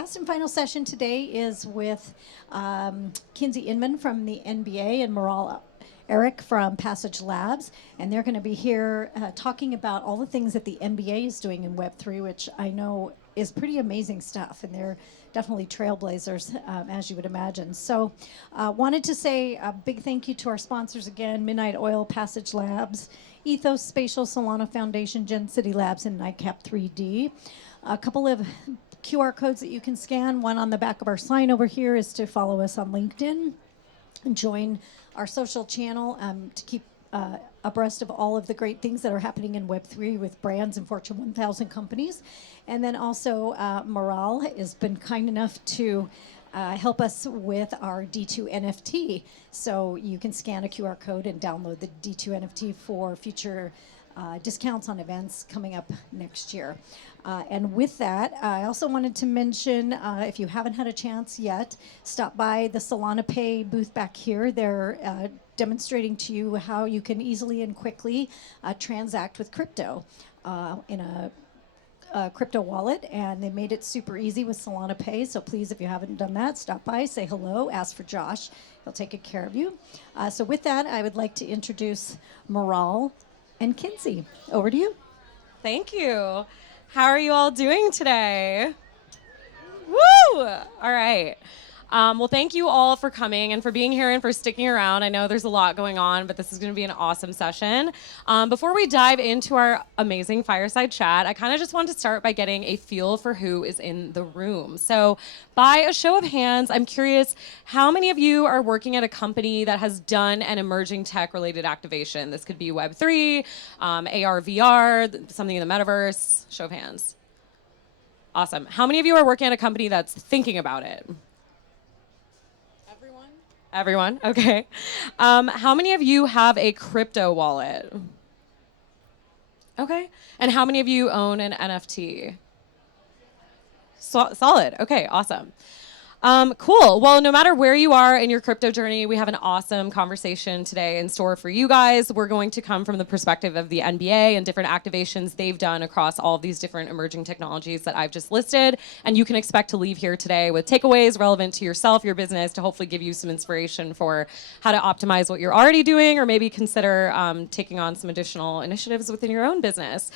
last and final session today is with Kenzi Inman from the NBA and Meral Arik from Passage Labs, and they're going to be here talking about all the things that the NBA is doing in Web3, which I know is pretty amazing stuff, and they're definitely trailblazers, as you would imagine. So wanted to say a big thank you to our sponsors again, Midnight Oil, Passage Labs, Ethos Spatial, Solana Foundation, Gen City Labs, and Nightcap 3D. A couple of QR codes that you can scan. One on the back of our sign over here is to follow us on LinkedIn and join our social channel to keep abreast of all of the great things that are happening in Web3 with brands and Fortune 1000 companies. And then also Meral has been kind enough to help us with our D2 NFT. So you can scan a QR code and download the D2 NFT for future discounts on events coming up next year. And with that, I also wanted to mention, if you haven't had a chance yet, stop by the Solana Pay booth back here. They're demonstrating to you how you can easily and quickly transact with crypto in a crypto wallet, and they made it super easy with Solana Pay. So please, if you haven't done that, stop by, say hello, ask for Josh. He'll take good care of you. So with that, I would like to introduce Meral and Kenzi. Over to you. Thank you. How are you all doing today? Woo! All right. Well, thank you all for coming and for being here and for sticking around. I know there's a lot going on, but this is going to be an awesome session. Before we dive into our amazing fireside chat, I kind of just wanted to start by getting a feel for who is in the room. So by a show of hands, I'm curious, how many of you are working at a company that has done an emerging tech-related activation? This could be Web3, AR, VR, something in the metaverse. Show of hands. Awesome. How many of you are working at a company that's thinking about it? Everyone? Okay. How many of you have a crypto wallet? Okay. And how many of you own an NFT? Solid. Okay, awesome. Cool. Well, no matter where you are in your crypto journey, we have an awesome conversation today in store for you guys. We're going to come from the perspective of the NBA and different activations they've done across all of these different emerging technologies that I've just listed. And you can expect to leave here today with takeaways relevant to yourself, your business, to hopefully give you some inspiration for how to optimize what you're already doing, or maybe consider taking on some additional initiatives within your own business.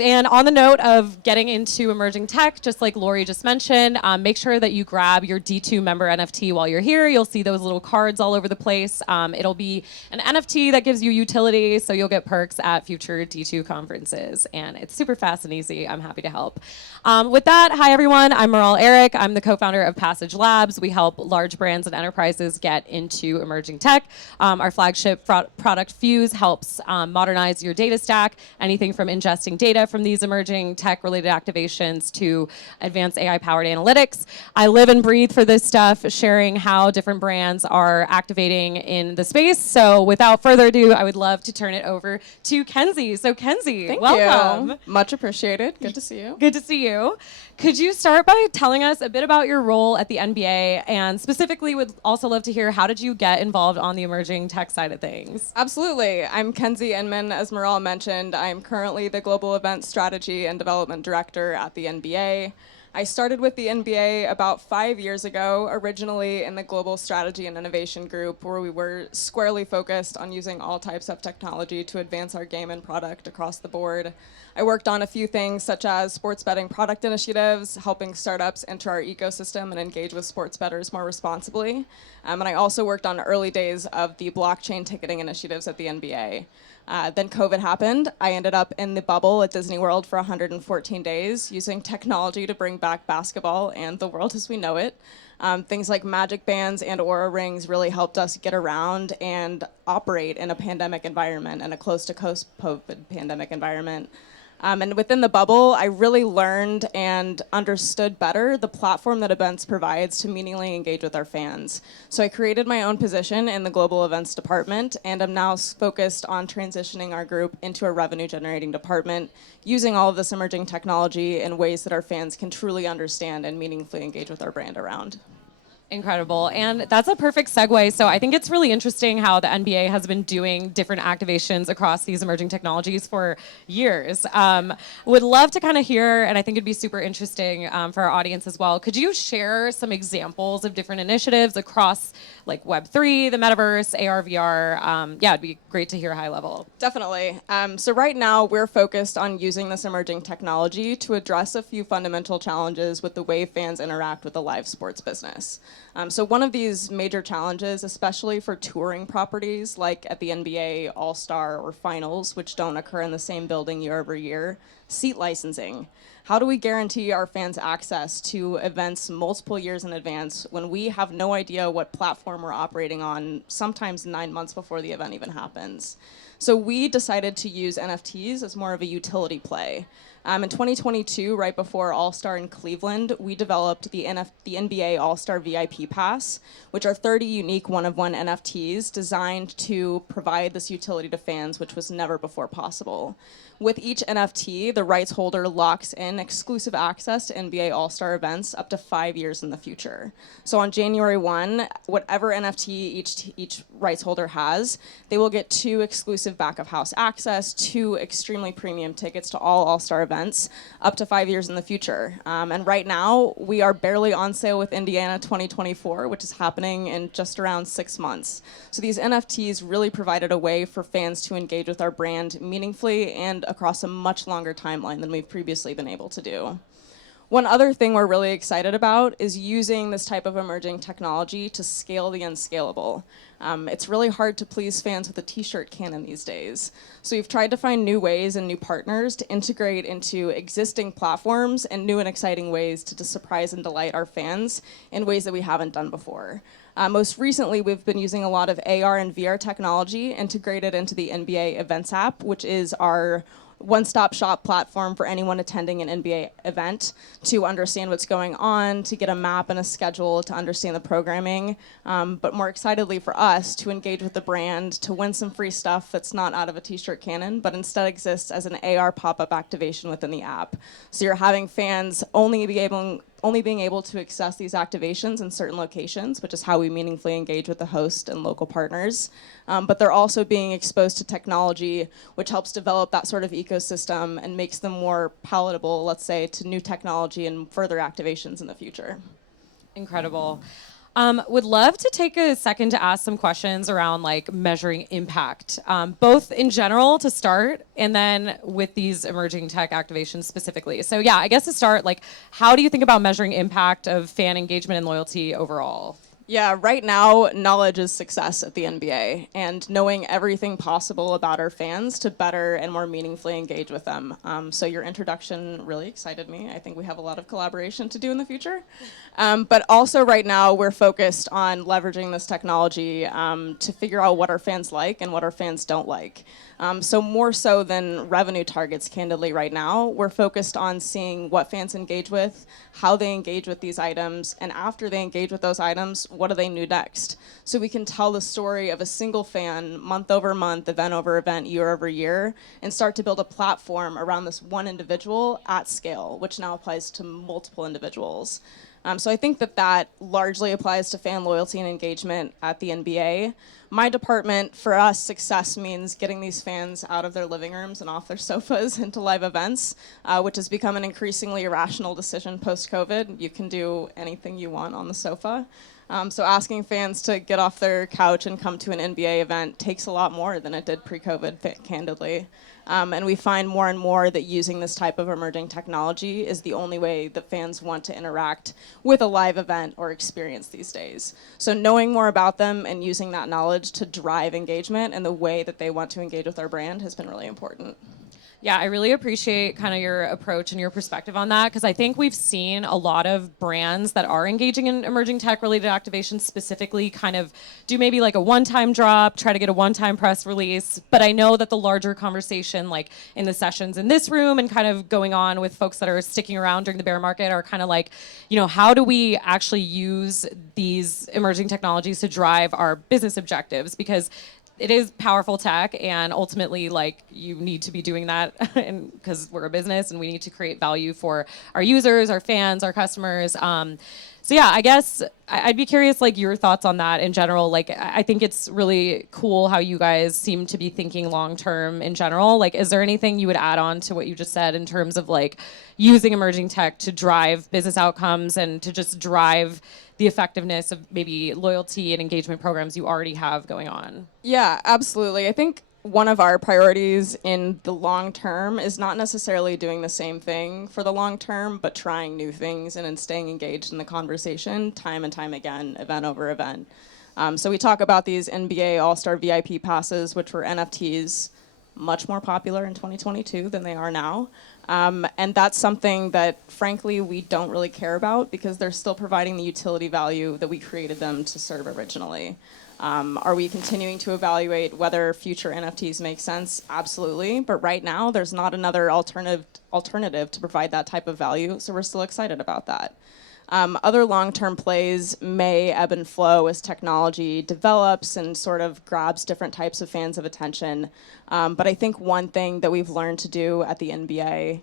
And on the note of getting into emerging tech, just like Lori just mentioned, make sure that you grab your D2 member NFT while you're here. You'll see those little cards all over the place. It'll be an NFT that gives you utility, so you'll get perks at future D2 conferences. And it's super fast and easy. I'm happy to help. With that, hi everyone. I'm Meral Arik. I'm the co-founder of Passage Labs. We help large brands and enterprises get into emerging tech. Our flagship product Fuse helps modernize your data stack, anything from ingesting data from these emerging tech-related activations to advanced AI-powered analytics. I live and breathe for this stuff, sharing how different brands are activating in the space. So without further ado, I would love to turn it over to Kenzi. So Kenzi, welcome. Thank you. Much appreciated. Good to see you. Good to see you. Could you start by telling us a bit about your role at the NBA, and specifically would also love to hear, how did you get involved on the emerging tech side of things? Absolutely. I'm Kenzi Inman. As Meral mentioned, I'm currently the Global Event Strategy and Development Director at the NBA. I started with the NBA about 5 years ago, originally in the Global Strategy and Innovation Group, where we were squarely focused on using all types of technology to advance our game and product across the board. I worked on a few things such as sports betting product initiatives, helping startups enter our ecosystem and engage with sports bettors more responsibly. And I also worked on early days of the blockchain ticketing initiatives at the NBA. Then COVID happened. I ended up in the bubble at Disney World for 114 days, using technology to bring back basketball and the world as we know it. Things like magic bands and Aura rings really helped us get around and operate in a pandemic environment, and a close-to-coast COVID pandemic environment. And within the bubble, I really learned and understood better the platform that events provides to meaningfully engage with our fans. So I created my own position in the global events department, and I'm now focused on transitioning our group into a revenue-generating department, using all of this emerging technology in ways that our fans can truly understand and meaningfully engage with our brand around. Incredible. And that's a perfect segue. So I think it's really interesting how the NBA has been doing different activations across these emerging technologies for years. Would love to kind of hear, and I think it'd be super interesting for our audience as well. Could you share some examples of different initiatives across like Web3, the metaverse, AR, VR? Yeah, it'd be great to hear high level. Definitely. So right now we're focused on using this emerging technology to address a few fundamental challenges with the way fans interact with the live sports business. So one of these major challenges, especially for touring properties like at the NBA All-Star or Finals, which don't occur in the same building year over year, seat licensing. How do we guarantee our fans access to events multiple years in advance when we have no idea what platform we're operating on, sometimes 9 months before the event even happens? So we decided to use NFTs as more of a utility play. In 2022, right before All-Star in Cleveland, we developed the NBA All-Star VIP Pass, which are 30 unique one-of-one NFTs designed to provide this utility to fans, which was never before possible. With each NFT, the rights holder locks in exclusive access to NBA All-Star events up to 5 years in the future. So on January 1, whatever NFT each rights holder has, they will get 2 exclusive back-of-house access, 2 extremely premium tickets to all All-Star events up to 5 years in the future. And right now, we are barely on sale with Indiana 2024, which is happening in just around 6 months. So these NFTs really provided a way for fans to engage with our brand meaningfully and across a much longer timeline than we've previously been able to do. One other thing we're really excited about is using this type of emerging technology to scale the unscalable. It's really hard to please fans with a t-shirt cannon these days. So we've tried to find new ways and new partners to integrate into existing platforms and new and exciting ways to surprise and delight our fans in ways that we haven't done before. Most recently, we've been using a lot of AR and VR technology integrated into the NBA Events app, which is our one-stop shop platform for anyone attending an NBA event to understand what's going on, to get a map and a schedule, to understand the programming, but more excitedly for us, to engage with the brand, to win some free stuff that's not out of a t-shirt cannon, but instead exists as an AR pop-up activation within the app. So you're having fans only being able to access these activations in certain locations, which is how we meaningfully engage with the host and local partners. But they're also being exposed to technology, which helps develop that sort of ecosystem and makes them more palatable, let's say, to new technology and further activations in the future. Incredible. Would love to take a second to ask some questions around like measuring impact, both in general to start and then with these emerging tech activations specifically. So yeah, I guess to start, like, how do you think about measuring impact of fan engagement and loyalty overall? Yeah, right now, knowledge is success at the NBA, and knowing everything possible about our fans to better and more meaningfully engage with them. So your introduction really excited me. I think we have a lot of collaboration to do in the future. But also right now, we're focused on leveraging this technology to figure out what our fans like and what our fans don't like. So more so than revenue targets, candidly, right now, we're focused on seeing what fans engage with, how they engage with these items, and after they engage with those items, what do they do next? So we can tell the story of a single fan, month over month, event over event, year over year, and start to build a platform around this one individual at scale, which now applies to multiple individuals. So I think that largely applies to fan loyalty and engagement at the NBA. My department, for us, success means getting these fans out of their living rooms and off their sofas into live events, which has become an increasingly irrational decision post-COVID. You can do anything you want on the sofa. So asking fans to get off their couch and come to an NBA event takes a lot more than it did pre-COVID, candidly. And we find more and more that using this type of emerging technology is the only way that fans want to interact with a live event or experience these days. So knowing more about them and using that knowledge to drive engagement and the way that they want to engage with our brand has been really important. Yeah, I really appreciate kind of your approach and your perspective on that, because I think we've seen a lot of brands that are engaging in emerging tech-related activations specifically kind of do maybe like a one-time drop, try to get a one-time press release. But I know that the larger conversation, like in the sessions in this room and kind of going on with folks that are sticking around during the bear market are kind of like, you know, how do we actually use these emerging technologies to drive our business objectives? Because it is powerful tech, and ultimately, like, you need to be doing that because we're a business and we need to create value for our users, our fans, our customers. So yeah, I guess I'd be curious, like, your thoughts on that in general. Like, I think it's really cool how you guys seem to be thinking long term in general. Like, is there anything you would add on to what you just said in terms of like using emerging tech to drive business outcomes and to just drive the effectiveness of maybe loyalty and engagement programs you already have going on? Yeah, absolutely. I think one of our priorities in the long term is not necessarily doing the same thing for the long term, but trying new things and then staying engaged in the conversation time and time again, event over event. So we talk about these NBA All-Star VIP passes, which were NFTs, much more popular in 2022 than they are now. And that's something that, frankly, we don't really care about because they're still providing the utility value that we created them to serve originally. Are we continuing to evaluate whether future NFTs make sense? Absolutely. But right now, there's not another alternative to provide that type of value, so we're still excited about that. Other long-term plays may ebb and flow as technology develops and sort of grabs different types of fans of attention. But I think one thing that we've learned to do at the NBA,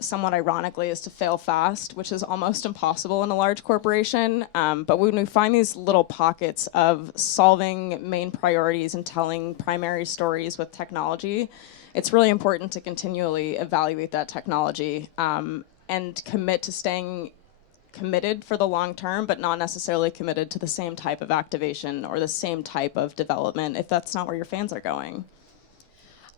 somewhat ironically, is to fail fast, which is almost impossible in a large corporation. But when we find these little pockets of solving main priorities and telling primary stories with technology, it's really important to continually evaluate that technology and commit to staying committed for the long term, but not necessarily committed to the same type of activation or the same type of development if that's not where your fans are going.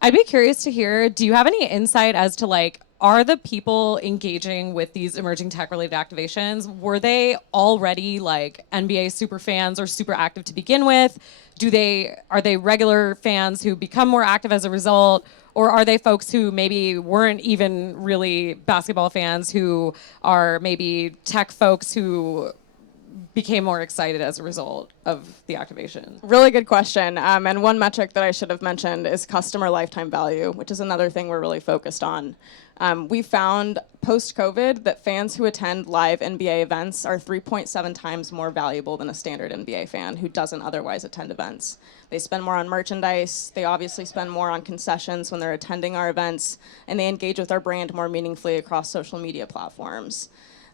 I'd be curious to hear, do you have any insight as to like, are the people engaging with these emerging tech related activations, were they already like NBA super fans or super active to begin with? Are they regular fans who become more active as a result? Or are they folks who maybe weren't even really basketball fans who are maybe tech folks who became more excited as a result of the activation? Really good question. And one metric that I should have mentioned is customer lifetime value, which is another thing we're really focused on. We found post-COVID that fans who attend live NBA events are 3.7 times more valuable than a standard NBA fan who doesn't otherwise attend events. They spend more on merchandise, they obviously spend more on concessions when they're attending our events, and they engage with our brand more meaningfully across social media platforms.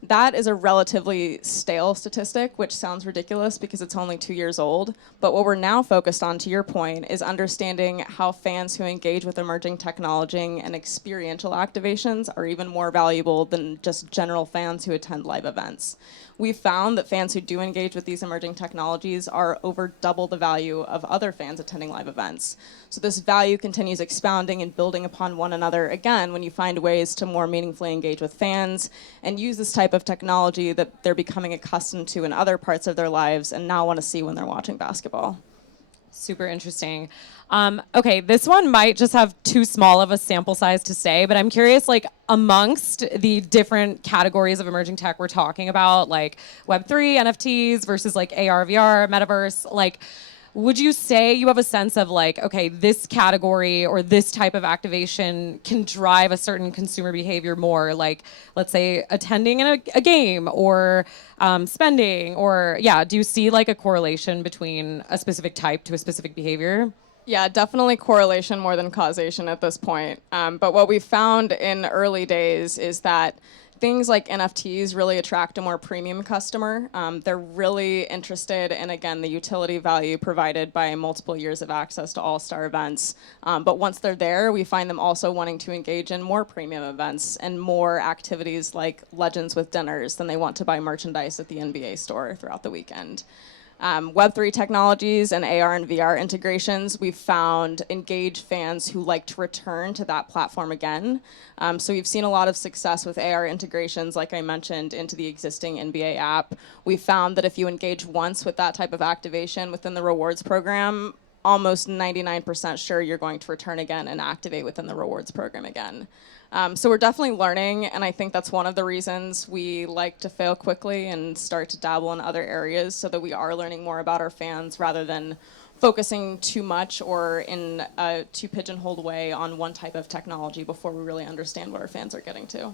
That is a relatively stale statistic, which sounds ridiculous because it's only 2 years old. But what we're now focused on, to your point, is understanding how fans who engage with emerging technology and experiential activations are even more valuable than just general fans who attend live events. We've found that fans who do engage with these emerging technologies are over double the value of other fans attending live events. So this value continues expounding and building upon one another, again, when you find ways to more meaningfully engage with fans and use this type of technology that they're becoming accustomed to in other parts of their lives and now want to see when they're watching basketball. Super interesting. Okay, this one might just have too small of a sample size to say, but I'm curious, like, amongst the different categories of emerging tech we're talking about, like Web3, NFTs versus like AR, VR, metaverse, like, would you say you have a sense of like, okay, this category or this type of activation can drive a certain consumer behavior more, like, let's say, attending a game or spending, or yeah, do you see like a correlation between a specific type to a specific behavior? Yeah, definitely correlation more than causation at this point. But what we found in early days is that things like NFTs really attract a more premium customer. They're really interested in, again, the utility value provided by multiple years of access to all-star events. But once they're there, we find them also wanting to engage in more premium events and more activities like Legends with dinners than they want to buy merchandise at the NBA store throughout the weekend. Web3 technologies and AR and VR integrations, we've found engage fans who like to return to that platform again. So we've seen a lot of success with AR integrations, like I mentioned, into the existing NBA app. We found that if you engage once with that type of activation within the rewards program, almost 99% sure you're going to return again and activate within the rewards program again. So we're definitely learning, and I think that's one of the reasons we like to fail quickly and start to dabble in other areas so that we are learning more about our fans rather than focusing too much or in a too pigeonholed way on one type of technology before we really understand what our fans are getting to.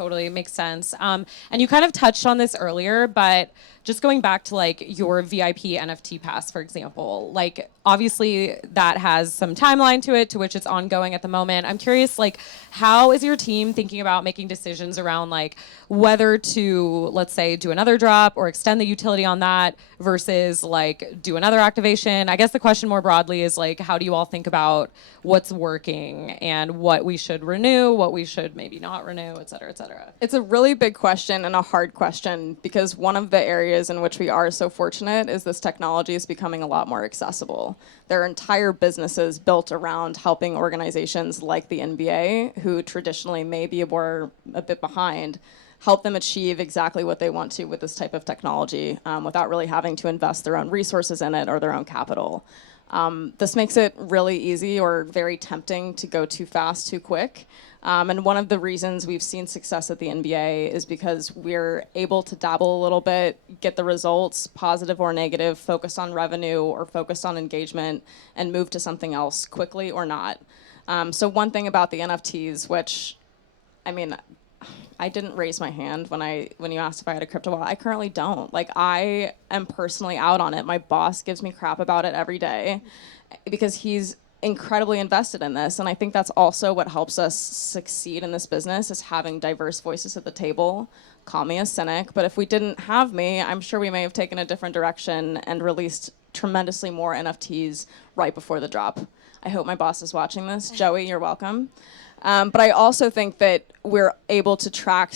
Totally makes sense. And you kind of touched on this earlier, but just going back to like your VIP NFT pass, for example, like obviously that has some timeline to it, to which it's ongoing at the moment. I'm curious, like, how is your team thinking about making decisions around like whether to, let's say, do another drop or extend the utility on that versus like do another activation? I guess the question more broadly is like, how do you all think about what's working and what we should renew, what we should maybe not renew, et cetera, et cetera? It's a really big question and a hard question because one of the areas in which we are so fortunate is this technology is becoming a lot more accessible. There are entire businesses built around helping organizations like the NBA, who traditionally maybe were a bit behind, help them achieve exactly what they want to with this type of technology without really having to invest their own resources in it or their own capital. This makes it really easy or very tempting to go too fast, too quick. And one of the reasons we've seen success at the NBA is because we're able to dabble a little bit, get the results, positive or negative, focus on revenue or focus on engagement, and move to something else quickly or not. So one thing about the NFTs, which, I mean, I didn't raise my hand when you asked if I had a crypto wallet. I currently don't. Like, I am personally out on it. My boss gives me crap about it every day because he's incredibly invested in this, and I think that's also what helps us succeed in this business, is having diverse voices at the table. Call me a cynic, but if we didn't have me, I'm sure we may have taken a different direction and released tremendously more NFTs right before the drop. I hope my boss is watching this. Joey, you're welcome. But I also think that we're able to track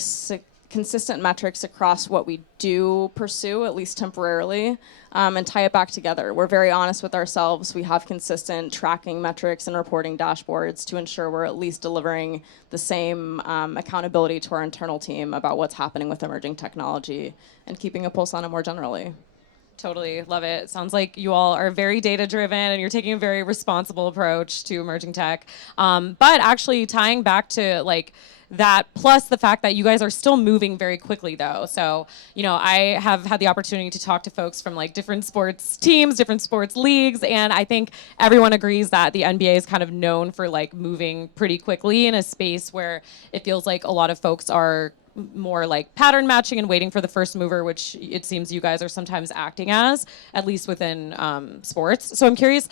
consistent metrics across what we do pursue, at least temporarily, and tie it back together. We're very honest with ourselves. We have consistent tracking metrics and reporting dashboards to ensure we're at least delivering the same accountability to our internal team about what's happening with emerging technology and keeping a pulse on it more generally. Totally love it. Sounds like you all are very data driven and you're taking a very responsible approach to emerging tech. But actually tying back to like that, plus the fact that you guys are still moving very quickly though. So, you know, I have had the opportunity to talk to folks from like different sports teams, different sports leagues, and I think everyone agrees that the NBA is kind of known for like moving pretty quickly in a space where it feels like a lot of folks are more like pattern matching and waiting for the first mover, which it seems you guys are sometimes acting as, at least within sports. So I'm curious,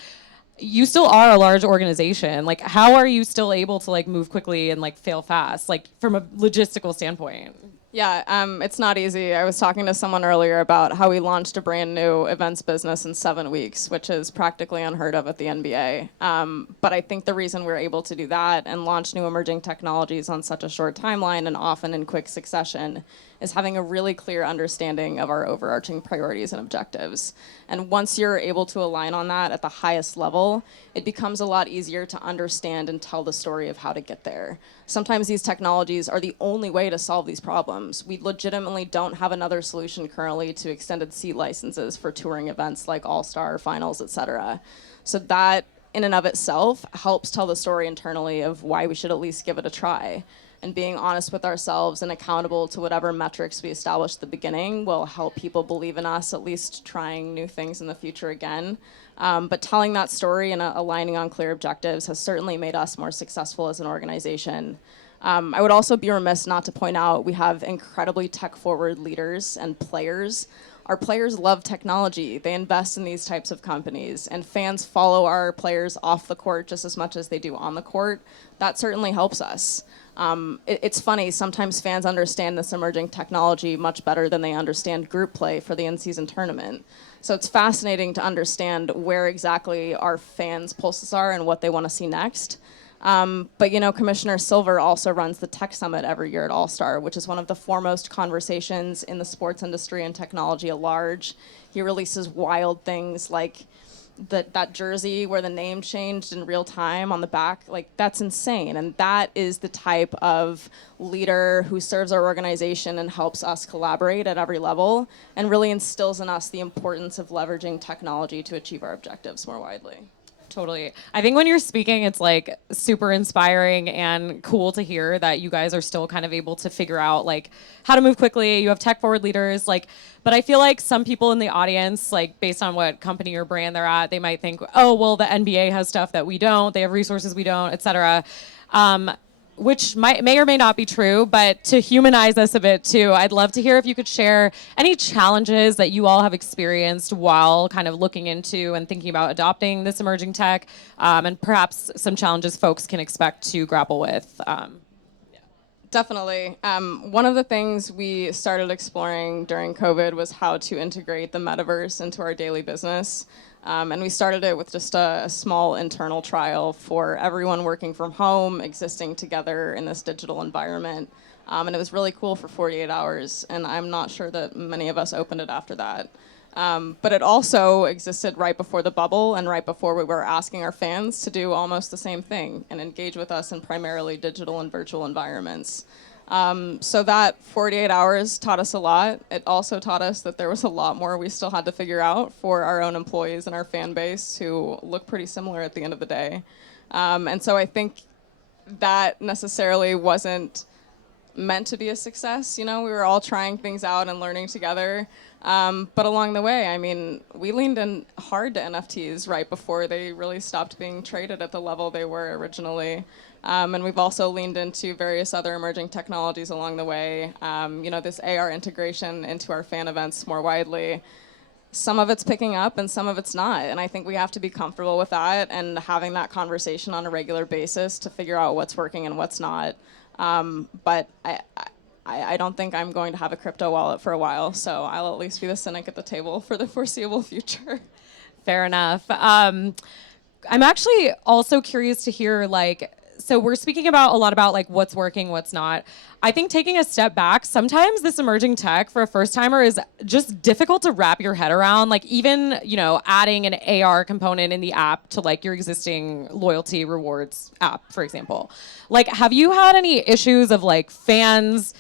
you still are a large organization. Like, how are you still able to like move quickly and like fail fast, like from a logistical standpoint? Yeah, it's not easy. I was talking to someone earlier about how we launched a brand new events business in 7 weeks, which is practically unheard of at the NBA. But I think the reason we're able to do that and launch new emerging technologies on such a short timeline and often in quick succession is having a really clear understanding of our overarching priorities and objectives. And once you're able to align on that at the highest level, it becomes a lot easier to understand and tell the story of how to get there. Sometimes these technologies are the only way to solve these problems. We legitimately don't have another solution currently to extended seat licenses for touring events like All-Star, Finals, et cetera. So that, in and of itself, helps tell the story internally of why we should at least give it a try. And being honest with ourselves and accountable to whatever metrics we established at the beginning will help people believe in us, at least trying new things in the future again. But telling that story and aligning on clear objectives has certainly made us more successful as an organization. I would also be remiss not to point out we have incredibly tech-forward leaders and players. Our players love technology. They invest in these types of companies, and fans follow our players off the court just as much as they do on the court. That certainly helps us. It's funny, sometimes fans understand this emerging technology much better than they understand group play for the in-season tournament. So it's fascinating to understand where exactly our fans' pulses are and what they want to see next. But you know, Commissioner Silver also runs the Tech Summit every year at All-Star, which is one of the foremost conversations in the sports industry and technology at large. He releases wild things like that jersey where the name changed in real time on the back. Like, that's insane. And that is the type of leader who serves our organization and helps us collaborate at every level and really instills in us the importance of leveraging technology to achieve our objectives more widely. Totally. I think when you're speaking, it's like super inspiring and cool to hear that you guys are still kind of able to figure out like how to move quickly. You have tech forward leaders, like, but I feel like some people in the audience, like based on what company or brand they're at, they might think, oh, well, the NBA has stuff that we don't. They have resources we don't, et cetera. which may or may not be true, but to humanize us a bit too, I'd love to hear if you could share any challenges that you all have experienced while kind of looking into and thinking about adopting this emerging tech, and perhaps some challenges folks can expect to grapple with. Definitely. One of the things we started exploring during COVID was how to integrate the metaverse into our daily business. And we started it with just a small internal trial for everyone working from home, existing together in this digital environment. And it was really cool for 48 hours. And I'm not sure that many of us opened it after that. But it also existed right before the bubble and right before we were asking our fans to do almost the same thing and engage with us in primarily digital and virtual environments. So that 48 hours taught us a lot. It also taught us that there was a lot more we still had to figure out for our own employees and our fan base who look pretty similar at the end of the day. And so I think that necessarily wasn't meant to be a success. You know, we were all trying things out and learning together. But along the way, I mean, we leaned in hard to NFTs right before they really stopped being traded at the level they were originally. And we've also leaned into various other emerging technologies along the way. You know, this AR integration into our fan events more widely. Some of it's picking up and some of it's not. And I think we have to be comfortable with that and having that conversation on a regular basis to figure out what's working and what's not. But I don't think I'm going to have a crypto wallet for a while, so I'll at least be the cynic at the table for the foreseeable future. Fair enough. I'm actually also curious to hear, like, so we're speaking about a lot about like what's working, what's not. I think taking a step back, sometimes this emerging tech for a first timer is just difficult to wrap your head around. Like even, you know, adding an AR component in the app to like your existing loyalty rewards app, for example. Like, have you had any issues of like fans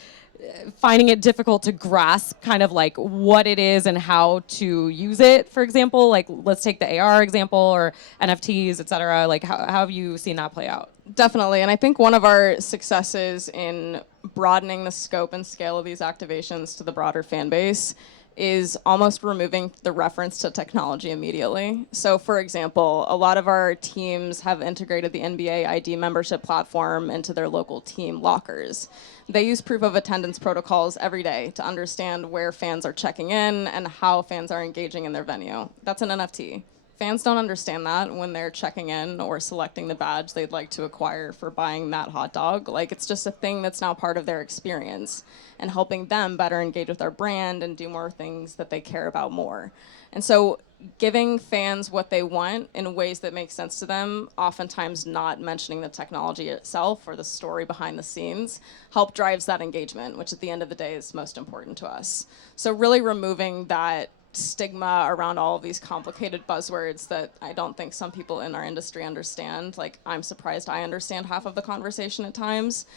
finding it difficult to grasp kind of like what it is and how to use it, for example? Like, let's take the AR example or NFTs, et cetera. Like, how have you seen that play out? Definitely, and I think one of our successes in broadening the scope and scale of these activations to the broader fan base is almost removing the reference to technology immediately. So for example, a lot of our teams have integrated the NBA ID membership platform into their local team lockers. They use proof of attendance protocols every day to understand where fans are checking in and how fans are engaging in their venue. That's an NFT. Fans don't understand that when they're checking in or selecting the badge they'd like to acquire for buying that hot dog. Like, it's just a thing that's now part of their experience and helping them better engage with our brand and do more things that they care about more. And so giving fans what they want in ways that make sense to them, oftentimes not mentioning the technology itself or the story behind the scenes, help drives that engagement, which at the end of the day is most important to us. So really removing that stigma around all of these complicated buzzwords that I don't think some people in our industry understand. Like, I'm surprised I understand half of the conversation at times.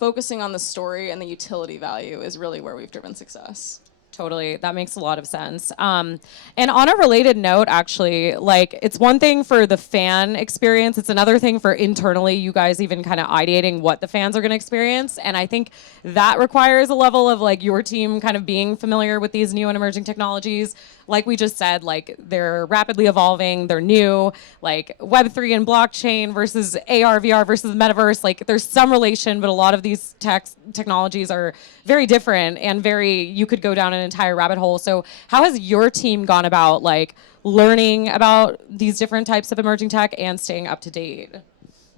Focusing on the story and the utility value is really where we've driven success. Totally. That makes a lot of sense. And on a related note, actually, like, it's one thing for the fan experience. It's another thing for internally, you guys even kind of ideating what the fans are going to experience. And I think that requires a level of like your team kind of being familiar with these new and emerging technologies. Like we just said, like, they're rapidly evolving, they're new, like Web3 and blockchain versus AR, VR versus metaverse. Like, there's some relation, but a lot of these technologies are very different and you could go down an entire rabbit hole. So how has your team gone about like learning about these different types of emerging tech and staying up to date?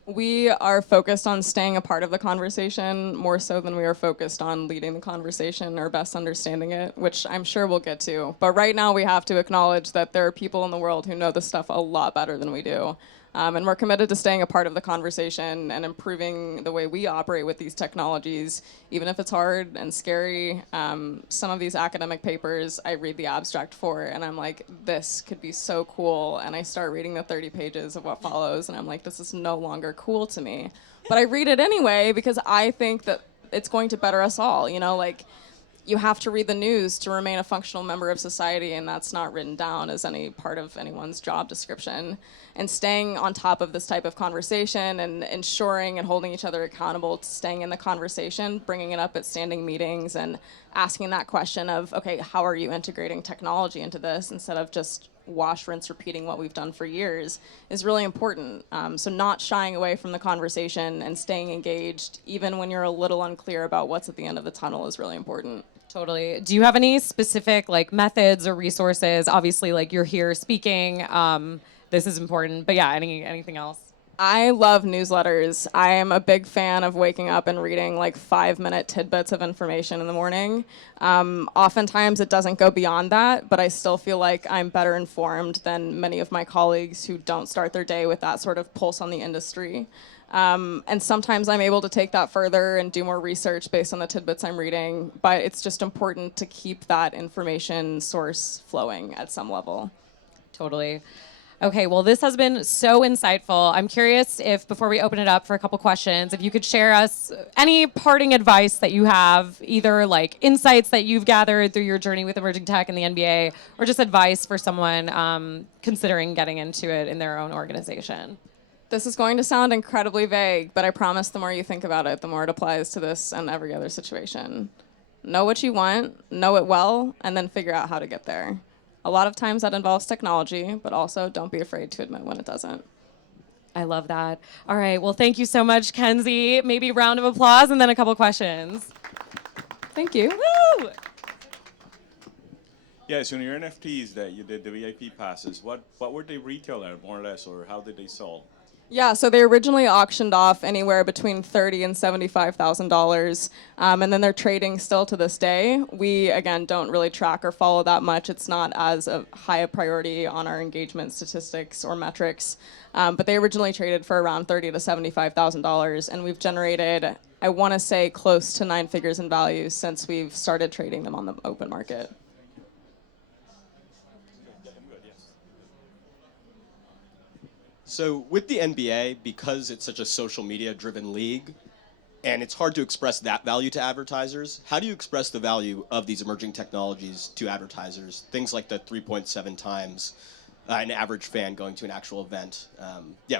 We are focused on staying a part of the conversation more so than we are focused on leading the conversation or best understanding it, which I'm sure we'll get to. But right now we have to acknowledge that there are people in the world who know this stuff a lot better than we do. And we're committed to staying a part of the conversation and improving the way we operate with these technologies, even if it's hard and scary. Some of these academic papers I read the abstract for, and I'm like, this could be so cool. And I start reading the 30 pages of what follows, and I'm like, this is no longer cool to me. But I read it anyway because I think that it's going to better us all. You know, like, you have to read the news to remain a functional member of society, and that's not written down as any part of anyone's job description. And staying on top of this type of conversation and ensuring and holding each other accountable to staying in the conversation, bringing it up at standing meetings and asking that question of, okay, how are you integrating technology into this, instead of just wash, rinse, repeating what we've done for years is really important. So not shying away from the conversation and staying engaged, even when you're a little unclear about what's at the end of the tunnel, is really important. Totally. Do you have any specific like methods or resources? Obviously, like you're here speaking. This is important, but yeah, anything else? I love newsletters. I am a big fan of waking up and reading like 5-minute tidbits of information in the morning. Oftentimes it doesn't go beyond that, but I still feel like I'm better informed than many of my colleagues who don't start their day with that sort of pulse on the industry. And sometimes I'm able to take that further and do more research based on the tidbits I'm reading, but it's just important to keep that information source flowing at some level. Totally. Okay, well, this has been so insightful. I'm curious if, before we open it up for a couple questions, if you could share us any parting advice that you have, either like insights that you've gathered through your journey with emerging tech and the NBA, or just advice for someone considering getting into it in their own organization. This is going to sound incredibly vague, but I promise the more you think about it, the more it applies to this and every other situation. Know what you want, know it well, and then figure out how to get there. A lot of times that involves technology, but also don't be afraid to admit when it doesn't. I love that. All right, well, thank you so much, Kenzi. Maybe a round of applause and then a couple questions. Thank you. Woo! Yeah, so in your NFTs that you did, the VIP passes, what were they retail at, more or less, or how did they sell? Yeah, so they originally auctioned off anywhere between $30,000 and $75,000, and then they're trading still to this day. We, again, don't really track or follow that much. It's not as high a priority on our engagement statistics or metrics, but they originally traded for around $30,000 to $75,000, and we've generated, I want to say, close to 9 figures in value since we've started trading them on the open market. So with the NBA, because it's such a social media driven league, and it's hard to express that value to advertisers, how do you express the value of these emerging technologies to advertisers? Things like the 3.7 times an average fan going to an actual event,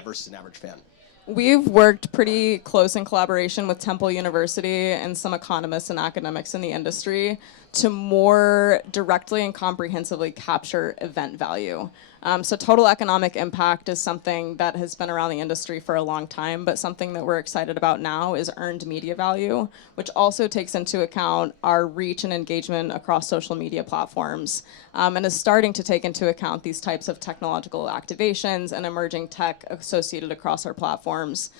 versus an average fan. We've worked pretty close in collaboration with Temple University and some economists and academics in the industry to more directly and comprehensively capture event value. So total economic impact is something that has been around the industry for a long time, but something that we're excited about now is earned media value, which also takes into account our reach and engagement across social media platforms, and is starting to take into account these types of technological activations and emerging tech associated across our platforms.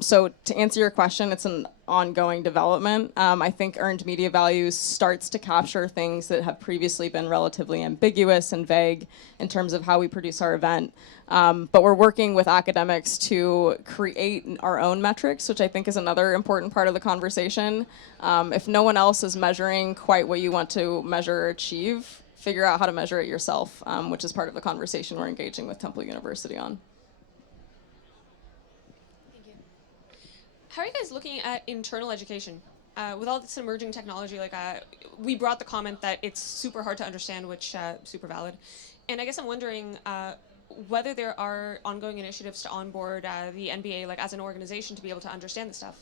So to answer your question, it's an ongoing development. I think earned media value starts to capture things that have previously been relatively ambiguous and vague in terms of how we produce our event. But we're working with academics to create our own metrics, which I think is another important part of the conversation. If no one else is measuring quite what you want to measure or achieve, figure out how to measure it yourself, which is part of the conversation we're engaging with Temple University on. How are you guys looking at internal education? With all this emerging technology, we brought the comment that it's super hard to understand, which super valid. And I guess I'm wondering whether there are ongoing initiatives to onboard the NBA as an organization to be able to understand this stuff.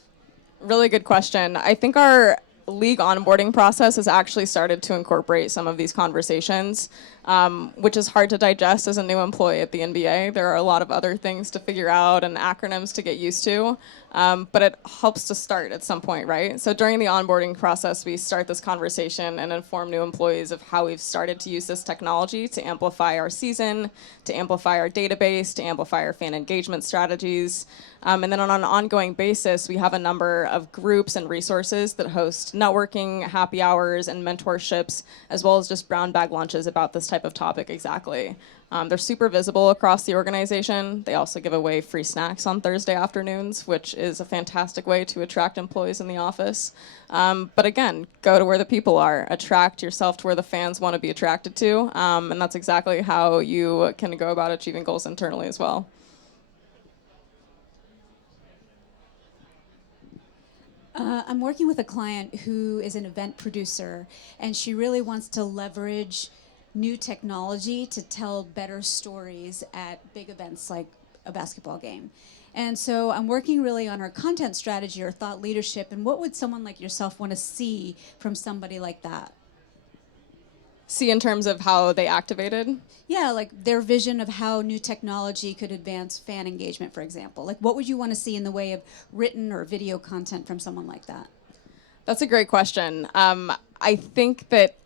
Really good question. I think our league onboarding process has actually started to incorporate some of these conversations, which is hard to digest as a new employee at the NBA. There are a lot of other things to figure out and acronyms to get used to, but it helps to start at some point, right? So during the onboarding process, we start this conversation and inform new employees of how we've started to use this technology to amplify our season, to amplify our database, to amplify our fan engagement strategies. And then on an ongoing basis, we have a number of groups and resources that host networking, happy hours, and mentorships, as well as just brown bag lunches about this type of topic exactly. They're super visible across the organization. They also give away free snacks on Thursday afternoons, which is a fantastic way to attract employees in the office. But again, go to where the people are. Attract yourself to where the fans want to be attracted to. And that's exactly how you can go about achieving goals internally as well. I'm working with a client who is an event producer, and she really wants to leverage new technology to tell better stories at big events like a basketball game. And so I'm working really on her content strategy or thought leadership, and what would someone like yourself want to see from somebody like that? See, in terms of how they activated? Yeah, like their vision of how new technology could advance fan engagement, for example. Like, what would you want to see in the way of written or video content from someone like that? That's a great question. I think that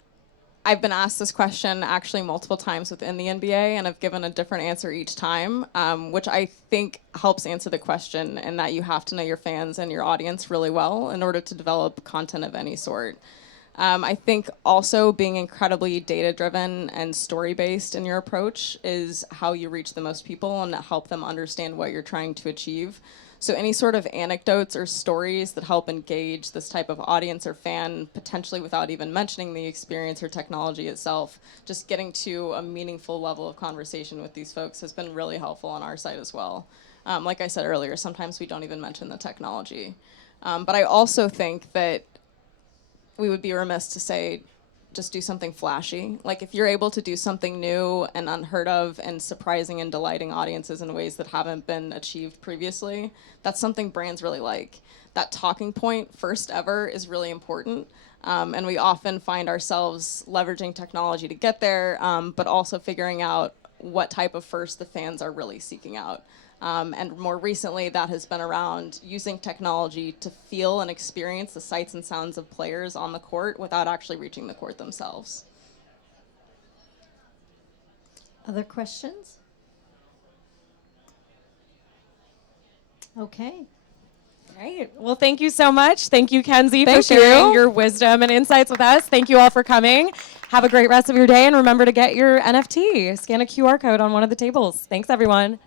I've been asked this question actually multiple times within the NBA, and I've given a different answer each time, which I think helps answer the question in that you have to know your fans and your audience really well in order to develop content of any sort. I think also being incredibly data-driven and story-based in your approach is how you reach the most people and help them understand what you're trying to achieve. So any sort of anecdotes or stories that help engage this type of audience or fan, potentially without even mentioning the experience or technology itself, just getting to a meaningful level of conversation with these folks has been really helpful on our side as well. Like I said earlier, sometimes we don't even mention the technology. But I also think that we would be remiss to say, just do something flashy. Like if you're able to do something new and unheard of and surprising and delighting audiences in ways that haven't been achieved previously, that's something brands really like. That talking point, first ever, is really important. And we often find ourselves leveraging technology to get there, but also figuring out what type of first the fans are really seeking out. And more recently, that has been around using technology to feel and experience the sights and sounds of players on the court without actually reaching the court themselves. Other questions? Okay. Great. Well, thank you so much. Thank you, Kenzi, for Thank sharing you. your wisdom and insights with us. Thank you all for coming. Have a great rest of your day, and remember to get your NFT. Scan a QR code on one of the tables. Thanks, everyone.